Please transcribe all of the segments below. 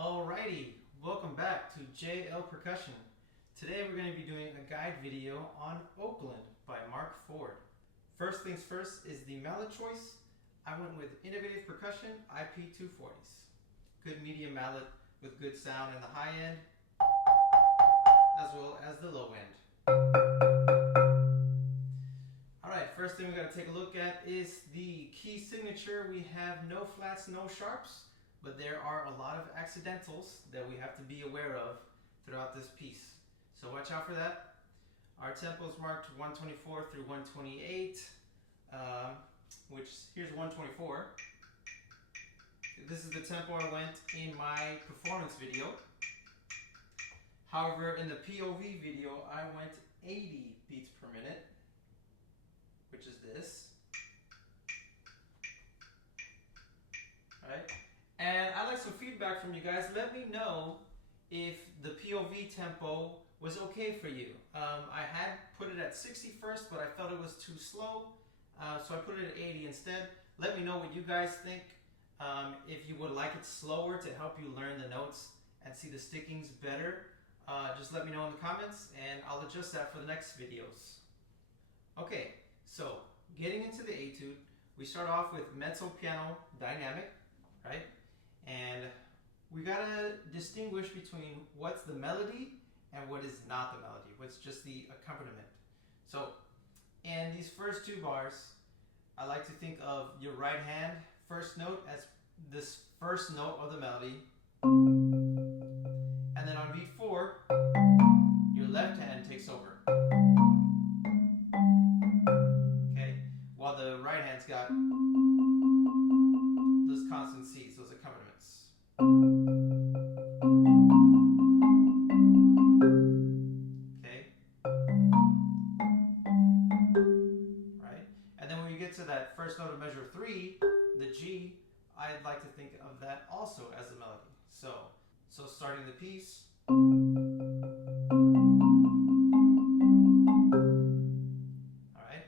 Alrighty, welcome back to JL Percussion. Today we're going to be doing a guide video on Oakland by Mark Ford. First things first is the mallet choice. I went with Innovative Percussion IP240s. Good medium mallet with good sound in the high end as well as the low end. Alright, first thing we're going to take a look at is the key signature. We have no flats, no sharps. But there are a lot of accidentals that we have to be aware of throughout this piece. So watch out for that. Our tempo is marked 124 through 128, which here's 124. This is the tempo I went in my performance video. However, in the POV video, I went 80 beats per minute, which is this. All right. And I'd like some feedback from you guys. Let me know if the POV tempo was okay for you. I had put it at 60 first, but I felt it was too slow. So I put it at 80 instead. Let me know what you guys think. If you would like it slower to help you learn the notes and see the stickings better, just let me know in the comments and I'll adjust that for the next videos. Okay, so getting into the etude, we start off with mezzo piano dynamic, right? And we gotta distinguish between what's the melody and what is not the melody, what's just the accompaniment. So in these first two bars, I like to think of your right hand first note as this first note of the melody. And then on beat 4, your left hand takes over. Okay, while the right hand's got those constant C's, those accompaniments. Okay. Right? And then when you get to that first note of measure 3, the G, I'd like to think of that also as a melody. So starting the piece. Alright?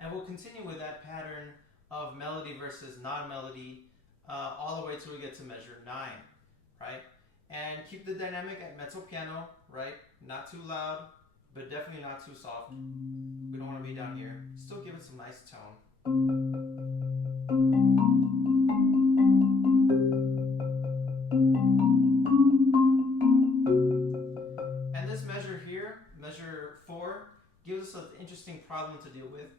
And we'll continue with that pattern of melody versus non-melody all the way till we get to measure 9, right? And keep the dynamic at mezzo piano, right? Not too loud, but definitely not too soft. We don't want to be down here. Still give it some nice tone. And this measure here, measure 4, gives us an interesting problem to deal with.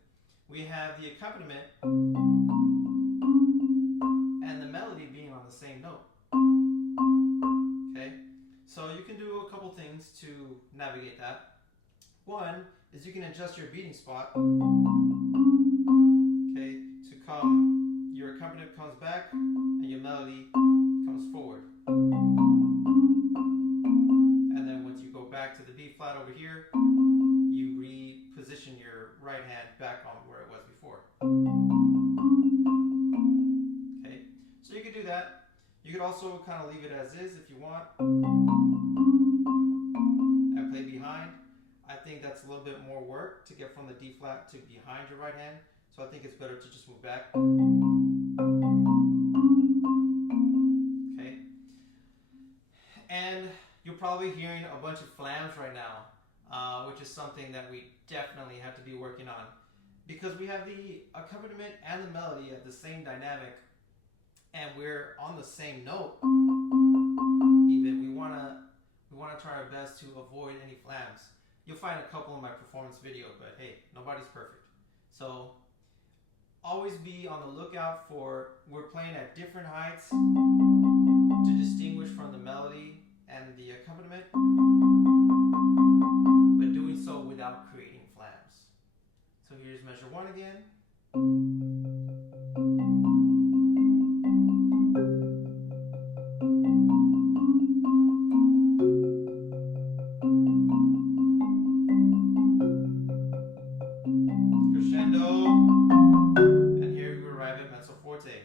We have the accompaniment and the melody being on the same note. Okay, so you can do a couple things to navigate that. One is you can adjust your beating spot. Okay, to come, your accompaniment comes back and your melody comes forward. And then once you go back to the B flat over here, you reposition your right hand back on where it was before. Okay, so you could do that. You could also kind of leave it as is if you want and play behind. I think that's a little bit more work to get from the D flat to behind your right hand. So I think it's better to just move back. Okay. And you're probably hearing a bunch of flams right now, which is something that we definitely have to be working on. Because we have the accompaniment and the melody at the same dynamic, and we're on the same note. Even we wanna try our best to avoid any flams. You'll find a couple in my performance video, but hey, nobody's perfect. So always be on the lookout for, we're playing at different heights to distinguish from the melody and the accompaniment, but doing so without creating flams. So here's measure 1 again. Crescendo, and here we arrive at mezzo forte.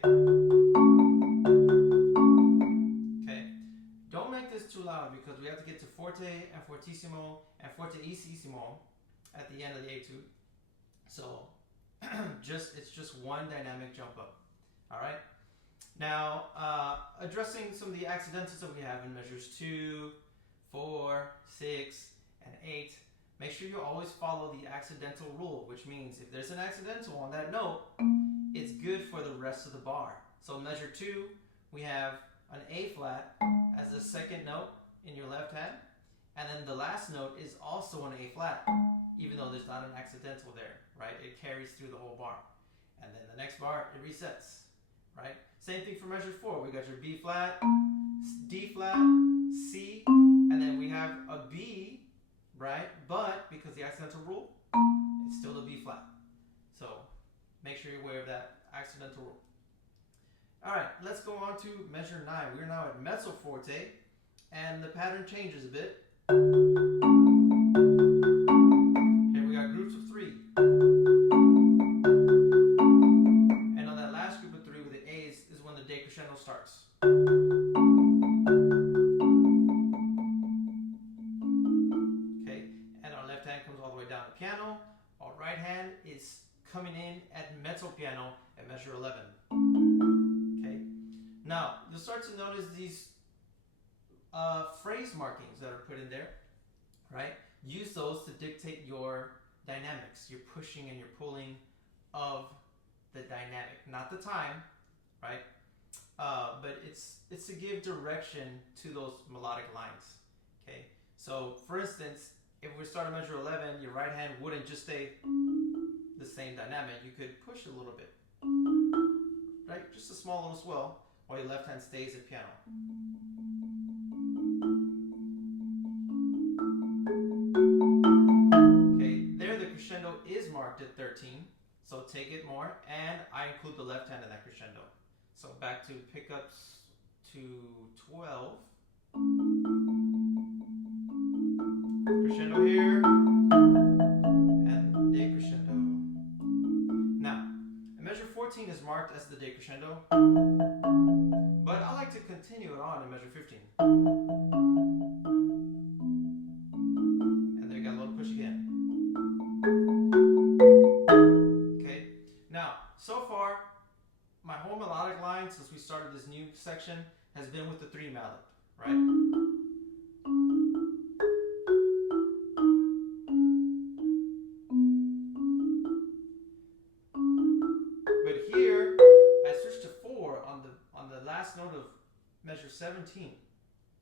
Okay, don't make this too loud because we have to get to forte and fortissimo and fortissimo at the end of the etude. So it's just one dynamic jump up. All right. Now, addressing some of the accidentals that we have in measures 2, 4, 6, and 8, make sure you always follow the accidental rule, which means if there's an accidental on that note, it's good for the rest of the bar. So measure 2, we have an A flat as the second note in your left hand, and then the last note is also an A flat, even though there's not an accidental there, right? It carries through the whole bar. And then the next bar, it resets, right? Same thing for measure 4. We got your B flat, D flat, C, and then we have a B, right? But because the accidental rule, it's still the B flat. So make sure you're aware of that accidental rule. All right, let's go on to measure 9. We're now at mezzo forte, and the pattern changes a bit. Okay, we got groups of 3. And on that last group of 3 with the A's is when the decrescendo starts. Okay, and our left hand comes all the way down the piano. Our right hand is coming in at mezzo piano at measure 11. Now, you'll start to notice these phrase markings that are put in there, right? Use those to dictate your dynamics, your pushing and your pulling of the dynamic, not the time, right? But it's to give direction to those melodic lines, okay? So, for instance, if we start at measure 11, your right hand wouldn't just stay the same dynamic. You could push a little bit, right? Just a small little swell, while your left hand stays at piano. Okay, there the crescendo is marked at 13, so take it more, and I include the left hand in that crescendo. So back to pickups to 12. Crescendo here, and decrescendo. Now, measure 14 is marked as the decrescendo, but I like to continue it on in measure 15. And then we got a little push again. Okay, now, so far, my whole melodic line since we started this new section has been with the 3 mallet, right? But here, I switched to 4 on the last note of measure 17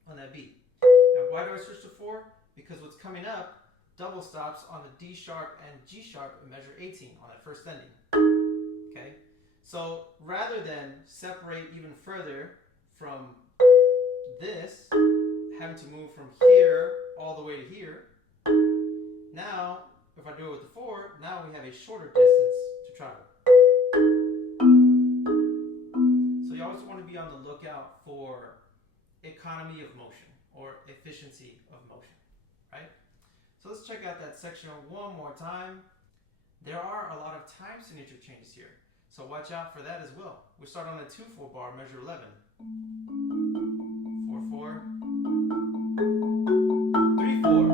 on that beat. And why do I switch to 4? Because what's coming up double stops on the D sharp and G sharp in measure 18 on that first ending. Okay? So rather than separate even further from this, having to move from here all the way to here, now if I do it with the 4, now we have a shorter distance to travel. So you always want to be on the lookout for economy of motion or efficiency of motion, right? So let's check out that section one more time. There are a lot of time signature changes here, so watch out for that as well. We start on the 2/4 bar, measure 11. 4/4, 3/4,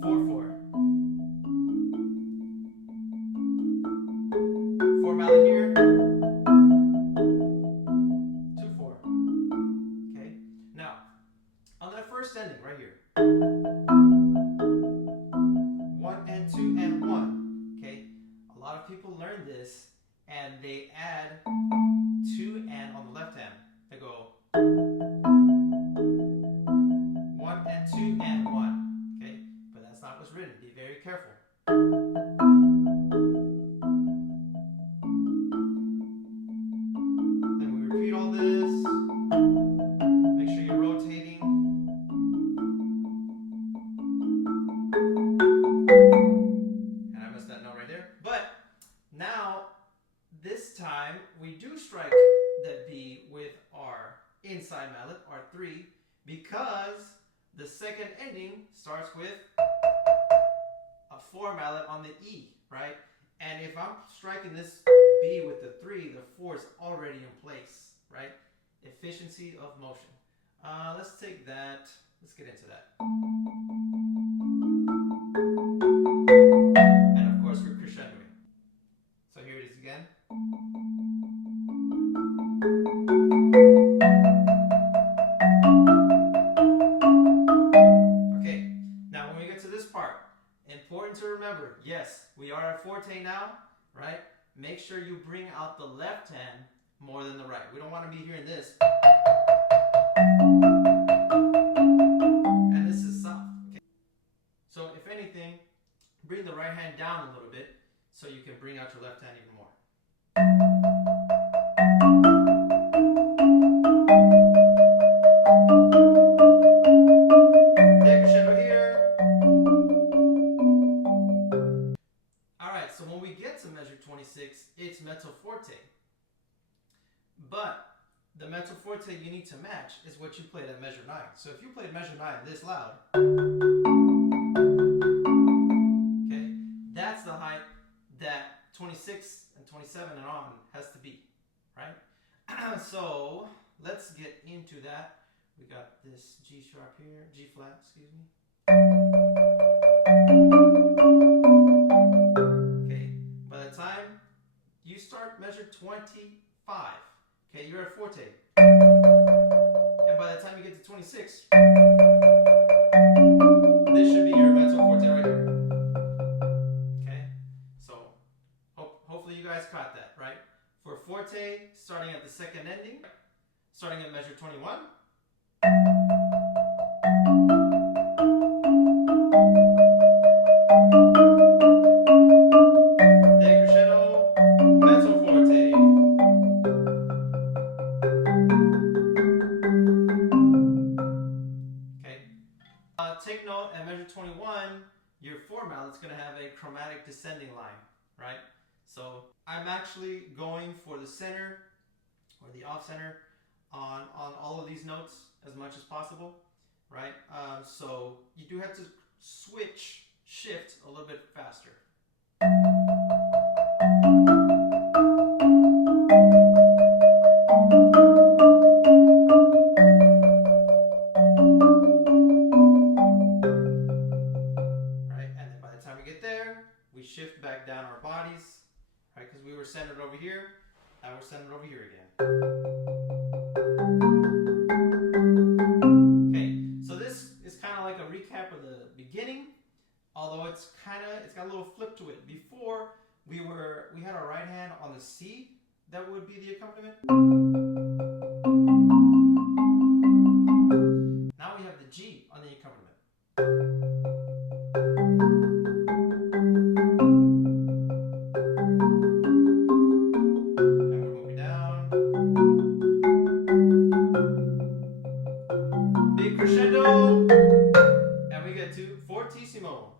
4/4. 4 mallet here, 2/4. Okay, now on that first ending right here, 1 and 2 and 1. Okay, a lot of people learn this and they add 2 and on the left hand. They go 1 and 2 and 1. Okay, but that's not what's written. Be very careful. Then we repeat all this. Make sure you're rotating. And I missed that note right there. But now, this time, we do strike that B with our inside mallet, R3, because the second ending starts with a 4 mallet on the E, right? And if I'm striking this B with the 3, the 4 is already in place, right? Efficiency of motion. Let's take that. Let's get into that. And of course, we're crescendoing. So here it is again. forte now, right? Make sure you bring out the left hand more than the right. We don't want to be hearing this. And this is soft. Okay? So if anything, bring the right hand down a little bit so you can bring out your left hand even more. Decrescendo here. Alright, so when we get to measure 26, it's mezzo forte. But the mezzo forte you need to match is what you played at measure 9. So if you played measure 9 this loud, okay, that's the height that 26 and 27 and on has to be, right? So let's get into that. We got this G sharp here, G flat, excuse me. Okay, by the time you start measure 25, okay, you're at forte. And by the time you get to 26, this should be your mezzo forte right here. Okay, so hopefully you guys caught that, right? For forte, starting at the second ending, starting at measure 21. Decrescendo, mezzo forte. Okay. Take note, at measure 21, your 4 mallet is going to have a chromatic descending line, right? So I'm actually going for the center or the off center on all of these notes as much as possible, right? So you do have to shift a little bit faster. Right, and then by the time we get there, we shift back down our bodies, right? Because we were centered over here, now we're centered over here again. Although it's got a little flip to it. Before we had our right hand on the C, that would be the accompaniment. Now we have the G on the accompaniment. And we're moving down. Big crescendo. And we get to fortissimo.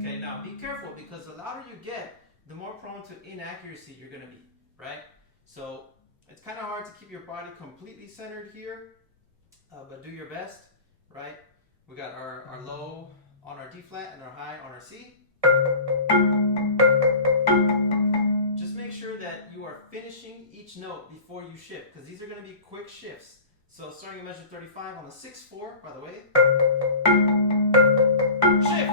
Okay, now be careful because the louder you get, the more prone to inaccuracy you're going to be, right? So it's kind of hard to keep your body completely centered here, but do your best, right? We got our low on our D flat and our high on our C. Just make sure that you are finishing each note before you shift, because these are going to be quick shifts. So starting at measure 35 on the 6/4, by the way. Shift!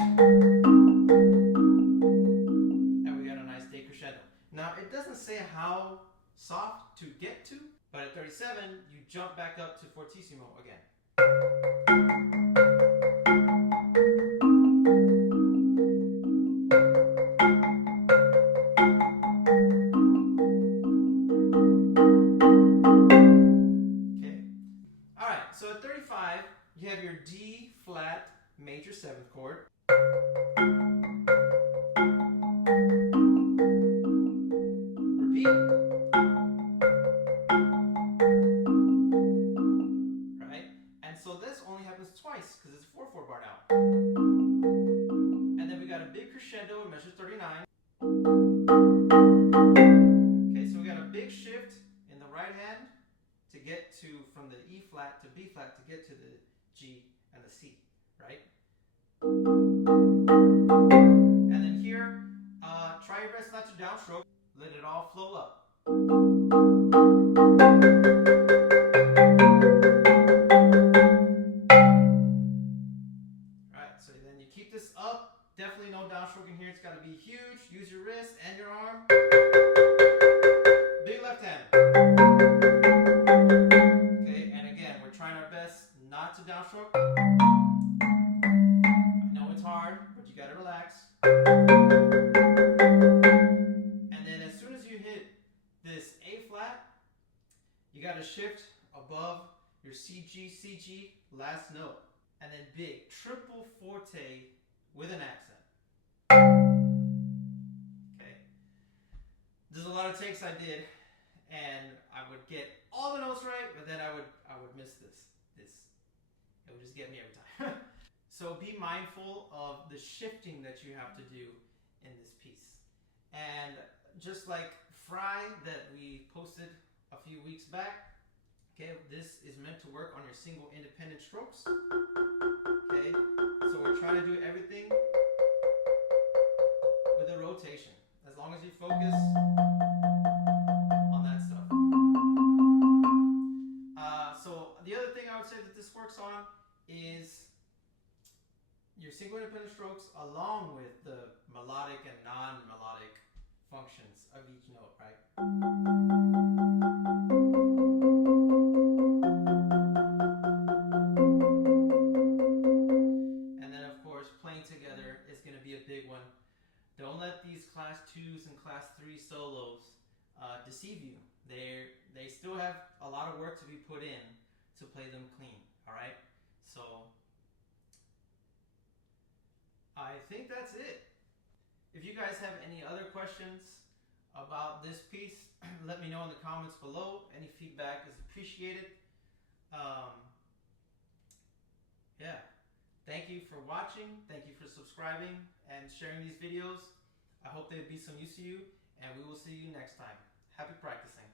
And we got a nice decrescendo. Now it doesn't say how soft to get to, but at 37 you jump back up to fortissimo again. So at 35, you have your D flat major 7th chord. Repeat. Right? And so this only happens twice because it's a 4/4 bar now. And then we got a big crescendo in measure 39. Okay, so we got a big shift in the right hand to get to from the E flat to B flat to get to the G and the C, right? And then here, try your best not to downstroke. Let it all flow up. Alright, so then you keep this up. Definitely no downstroking here. It's got to be huge. Use your wrist and your arm. Big left hand. Not to downstroke. I know it's hard, but you gotta relax. You got to shift above your CG last note, and then big triple forte with an accent. Okay. There's a lot of takes I did, and I would get all the notes right, but then I would miss this. It would just get me every time. So be mindful of the shifting that you have to do in this piece. And just like Fry that we posted a few weeks back, okay, this is meant to work on your single independent strokes. Okay, so we're trying to do everything with a rotation. As long as you focus on that stuff. So the other thing I would say that this works on is your single independent strokes along with the melodic and non-melodic functions of each note, right? And then of course playing together is going to be a big one. Don't let these class 2s and class 3 solos deceive you. They still have a lot of work to be put in to play them clean, all right? So I think that's it. If you guys have any other questions about this piece, let me know in the comments below. Any feedback is appreciated. Yeah. Thank you for watching. Thank you for subscribing and sharing these videos. I hope they'll be some use to you, and we will see you next time. Happy practicing.